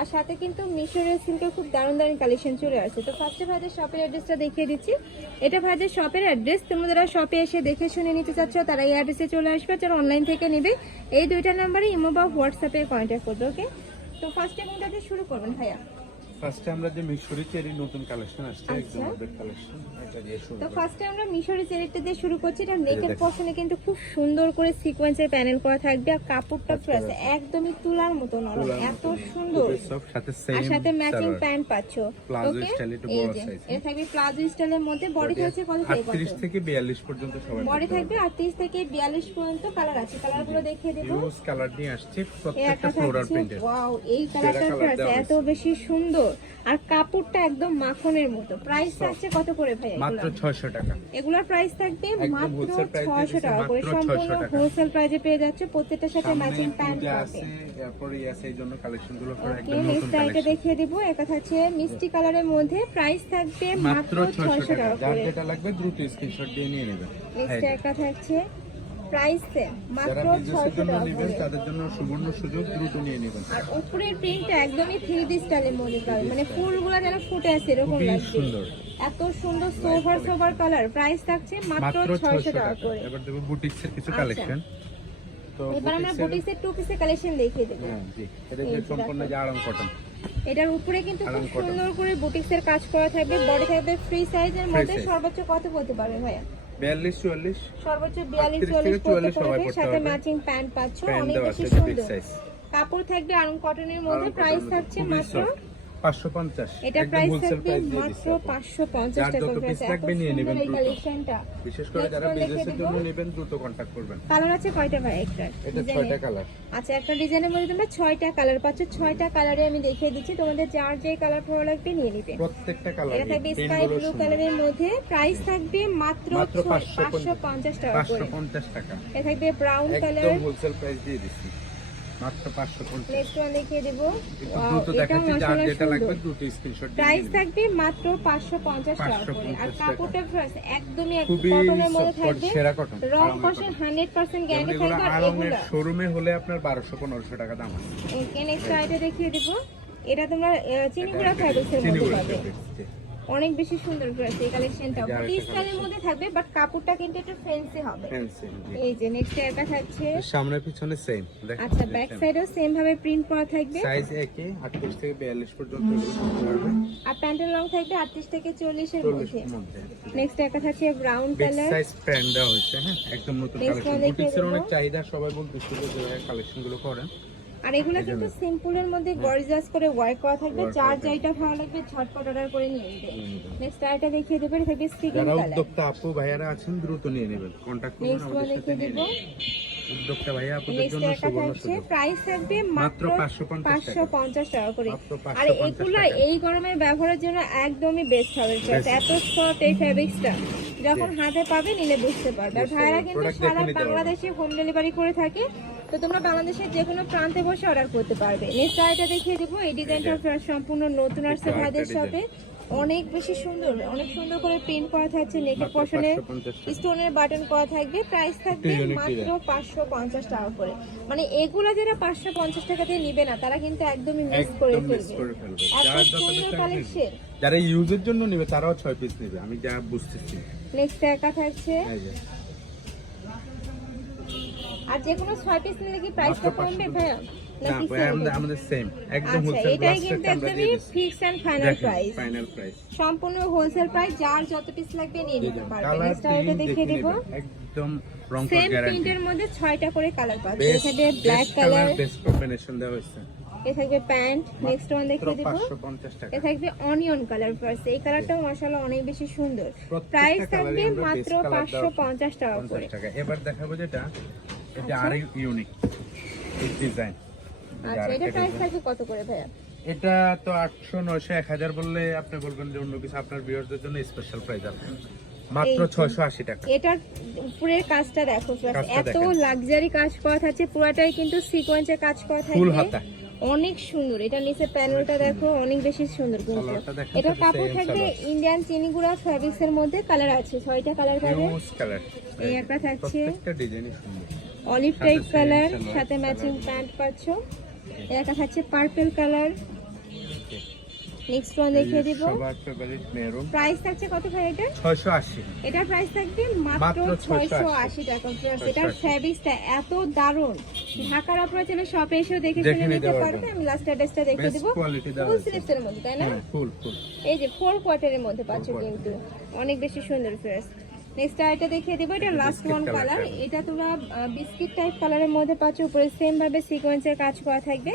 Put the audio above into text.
আর সাথে কিন্তু মিশরের সিল্কের খুব দারুণ দারুণ কালেকশন চলে আসছে। তো ফার্স্টে ভাইদের শপের অ্যাড্রেসটা দেখিয়ে দিচ্ছি। এটা ভাইদের শপের অ্যাড্রেস তোমরা যারা শপে এসে দেখে শুনে নিতে চাচ্ছ, তারা এই অ্যাড্রেসে চলে আসবে। যারা অনলাইন থেকে নেবে, এই দুইটা নাম্বারে ইমো বা হোয়াটসঅ্যাপে কন্ট্যাক্ট করবে ওকে তো ফার্স্টে কোনটা দিয়ে শুরু করবেন, ভাইয়া। ফার্স্টে আমরা যে মিশরি চেরি নতুন কালেকশন আসছে আচ্ছা। একদম আপডেট কালেকশন এটা দিয়ে শুরু তো ফার্স্টে আমরা মিশরি চেরিটা দিয়ে শুরু করছি এটা নেকের কিন্তু খুব সুন্দর করে সিকোয়েন্সের প্যানেল করা থাকবে আর কাপড়টা আছে। একদমই তুলার মতো নরম এত সুন্দর। সাথে আর সাথে ম্যাচিং প্যান্ট পাচ্ছো ওকে style একটু বড় এটা থাকবে প্লাজো স্টাইলের মধ্যে বডি থাকছে কত থেকে কত 38 থেকে 42 পর্যন্ত সবাই বডি থাকবে 38 থেকে 42 পর্যন্ত কালার আছে। কালারগুলো দেখিয়ে দেব। ইউজ কালার দিয়ে আসছে প্রত্যেকটা ফ্লোরাল ওয়াও এই কালারটা এত বেশি সুন্দর। আর কাপড়টা একদম মাখনের মতো। প্রাইস থাকছে কত করে ভাই মাত্র 600 টাকা। এগুলোর প্রাইস থাকবে মাত্র wholesale price দিয়ে 600 টাকা করে সম্পূর্ণ হোলসেল প্রাইসে পেয়ে যাচ্ছে। প্রত্যেকটার সাথে ম্যাচিং প্যান্ট আছে এরপরে আছে এই জন্য কালেকশনগুলো করে একদম নতুন কালেকশন দেখিয়ে দিব। এটা থাকছে মিষ্টি কালারের মধ্যে প্রাইস থাকবে মাত্র মাত্র 600 600 টাকা। যার যেটা লাগবে দ্রুত স্ক্রিনশট দিয়ে নিয়ে নেবেন নেক্সট একটা থাকছে প্রাইস সেম মাত্র 600 টাকা নেবেন তাদের জন্য সুবর্ণ সুযোগ দ্রুত নিয়ে নেবেন। আর উপরের প্রিন্টটা একদমই থ্রি স্টাইলের মধ্যে পাবে মানে ফুলগুলো যেন ফুটে আছে এরকম খুবই লাগছে। সুন্দর। এত সুন্দর সোভার সোভার কালার প্রাইস থাকছে মাত্র মাত্র 600 600 টাকা করে। এবার দেখো বুটিক্সের কিছু আচ্ছা। কালেকশন তো এবার আমরা বুটিক্সের বুটিক্সের টু পিসের কালেকশন দেখিয়ে দেবো। হ্যাঁ জি। এটা যে যে সম্পূর্ণ যে আরাম কটন এটার উপরে কিন্তু খুব সুন্দর করে বুটিক্সের কাজ করা থাকবে। বডি থাকবে ফ্রি সাইজের মধ্যে সর্বোচ্চ কত বলতে পারবে ভাইয়া? 42 44 সর্বোচ্চ বিয়াল্লিশ 38 চল্লিশ 44 পড়তে সাথে। ম্যাচিং প্যান্ট পাচ্ছ প্যান্ট অনেক বেশি সুন্দর। কাপড় থাকবে আরং কটনের মধ্যে প্রাইস থাকছে মাত্র 550 এটা প্রাইস থাকবে মাত্র দিচ্ছি পাঁচশো পঞ্চাশ যার টাকা করে piece এত নিয়ে নেবেন কালেকশনটা বিশেষ করে যারা বিজনেসের জন্য নেবেন দ্রুত কন্টাক্ট করবেন। কালার আছে কয়টা ভাই? একটা এটা কালার আচ্ছা একটা ডিজাইনের মধ্যে তোমরা ছয়টা কালার পাচ্ছ। ছয়টা কালারে আমি দেখিয়ে দিচ্ছি। তোমাদের যার যে কালার ভালো লাগবে নিয়ে নিবে প্রত্যেকটা কালার এটা থাকবে স্কাই ব্লু কালারের মধ্যে। প্রাইস থাকবে মাত্র মাত্র পাঁচশো পঞ্চাশ। টাকা 550 টাকা। এটা থাকবে ব্রাউন কালার একদম হোলসেল প্রাইস দিয়ে দিচ্ছি। মাত্র 550 নেক্সট ওয়ান দেখিয়ে দেবো। দ্রুত দেখাচ্ছি যার যেটা লাগবে দ্রুত স্ক্রিনশট দিয়ে প্রাইস থাকবে মাত্র পাঁচশো পঞ্চাশ টাকা করে। আর কাপড়টা একদমই কটনের মধ্যে থাকবে। সেরা কটন রং হান্ড্রেড পার্সেন্ট গ্যারান্টি থাকবে আর এগুলো শোরুমে হলে আপনার 1200 1500 টাকা দাম ওকে নেক্সট আইটা দেখিয়ে দিব। এটা তোমরা চিনিগুড়া ফ্যাব্রিক্সের মধ্যে পাবে। অনেক বেশি সুন্দর করেছে এই কালেকশনটা বুটি স্টাইলের মধ্যে থাকবে বাট কাপড়টা কিন্তু একটু ফ্যান্সি হবে। এই যে নেক্সট একটা থাকছে। সামনে পিছনে সেম আচ্ছা ব্যাক সাইডেও সেম ভাবে প্রিন্ট করা থাকবে। সাইজ একই 38 থেকে 42 পর্যন্ত আর প্যান্টের লং থাকবে আটত্রিশ থেকে চল্লিশের 40 এর মধ্যে। নেক্সট একটা থাকছে ব্রাউন কালার সাইজ প্যান্ট দেওয়া হয়েছে হ্যাঁ একদম নতুন কালেকশন বুটিক্সের অনেক চাহিদা সবাই বলতেছিল যে কালেকশনগুলো করেন। আর এগুলো কিন্তু সিম্পলের মধ্যে গর্জিয়াস করে ওয়ার্ক করা থাকবে। করা যেটা ভালো লাগবে ঝটপট অর্ডার করে নিয়ে নিবে। নেক্সট আইটা দেখিয়ে দেবে এটা থাকবে স্কিন যারা উদ্যোক্তা আপু ভাইয়ারা আছেন দ্রুত নিয়ে নেবেন। কন্টাক্ট করুন নেক্সট ওয়ান দেখিয়ে দেব। উদ্যোক্তা ভাইয়া নেক্সট জন্য একটা সুবর্ণ সুযোগ। প্রাইস থাকবে মাত্র মাত্র 550 পাঁচশো পঞ্চাশ টাকা করে। আর 550 এগুলো এই গরমের ব্যবহারের জন্য একদমই বেস্ট হবে। এত সফট এই যখন হাতে পাবে নিলে বুঝতে পারবে। আর ভাইরা কিন্তু সারা। বাংলাদেশে হোম ডেলিভারি করে থাকে। তো তোমরা বাংলাদেশের যে কোনো প্রান্তে বসে অর্ডার করতে পারবে। নেক্সট আইটা দেখিয়ে দেবো এই ডিজাইনটা সম্পূর্ণ নতুন আসছে ভাইদের শপে অনেক বেশি সুন্দর অনেক সুন্দর করে প্রিন্ট করা থাকছে নেকের পশনে স্টোনের বাটন করা থাকবে প্রাইস থাকবে মাত্র পাঁচশো পঞ্চাশ টাকা করে। মানে এগুলা যারা পাঁচশো পঞ্চাশ টাকা দিয়ে নিবে না তারা কিন্তু একদমই মিস করে ফেলবে। এত যারা সুন্দর কালেকশন যারা ইউজের জন্য নিবে তারাও 6 পিস নেবে আমি যা বুঝতেছি। নেক্সট একা থাকছে। আর যে কোনো ছয় পিস নিলে কি প্রাইসটা কমবে ভাইয়া? না ভাই, আমাদের আমাদের সেম একদম আচ্ছা হোলসেল এটাই কিন্তু একদমই fix and final price final price সম্পূর্ণ হোলসেল প্রাইস যার যত পিস লাগবে নিয়ে নিতে পারবে কালার নেক্সট দেখিয়ে দেবো। একদম রং সেম প্রিন্টের মধ্যে ছয়টা করে কালার পাবে বেস্ট এখানে ব্ল্যাক কালার বেস্ট কম্বিনেশন দেওয়া হয়েছে। এ থাকবে প্যান্ট। নেক্সট ওয়ান দেখিয়ে দেবো। এ থাকবে অনিয়ন কালার ফার্স্ট এই কালারটাও মাশাআল্লাহ অনেক বেশি সুন্দর। প্রাইস থাকবে মাত্র best colour পাঁচশো দেওয়া পঞ্চাশ টাকা করে। 50 টাকা। এবার দেখাবো যেটা এটা আচ্ছা। আরও ইউনিক ডিজাইন আচ্ছা এটা প্রাইস থাকবে কত করে ভাইয়া? এটা তো 800 900 1000 বললে আপনি বলবেন যে অন্য কিছু আপনার ভিউয়ারদের জন্য স্পেশাল প্রাইস আছে। মাত্র 680 টাকা। এটার উপরের কাজটা দেখো এত লাক্সারি কাজ করা থাকছে পুরোটাই কিন্তু সিকোয়েন্সের কাজ করা ফুল হাতা। অনেক সুন্দর। এটা নিচে প্যানেলটা দেখো অনেক বেশি সুন্দর কিন্তু। সাথে কাপড় থাকবে। ইন্ডিয়ান চিনিগুড়া ফ্যাব্রিক্স এর মধ্যে। কালার আছে ছয়টা কালার পাবে। কালার এই একটা থাকছে। প্রত্যেকটা ডিজাইনই সুন্দর। অলিভ টাইপ কালার সাথে ম্যাচিং প্যান্ট পাচ্ছ। একটা থাকছে পার্পল কালার। নেক্সট ওয়ান দেখিয়ে দিব। সবার ফেভারিট মেরুন প্রাইস থাকছে কত ভাই এটা ছয়শো আশি। এটার প্রাইস থাকবে মাত্র মাত্র ছয়শো 680 আশি টাকা। 680 এটার ফ্যাব্রিক্সটা এত দারুণ। ঢাকার আপনারা চলে শপে এসেও দেখে শুনে নিতে পারবেন। পারবে। আমি লাস্ট অ্যাড্রেসটা দেখিয়ে দিব। ফুল এর মধ্যে তাই না? হ্যাঁ ফুল ফুল এই যে ফোর কোয়ার্টারের মধ্যে পাচ্ছ কিন্তু। অনেক বেশি সুন্দর ফ্রেস নেক্সট আইটা দেখিয়ে দেবো এটা লাস্ট ওয়ান কালার। এটা তোমরা বিস্কিট টাইপ কালারের মধ্যে পাচ্ছ। উপরে সেম ভাবে সিকোয়েন্সের কাজ করা থাকবে।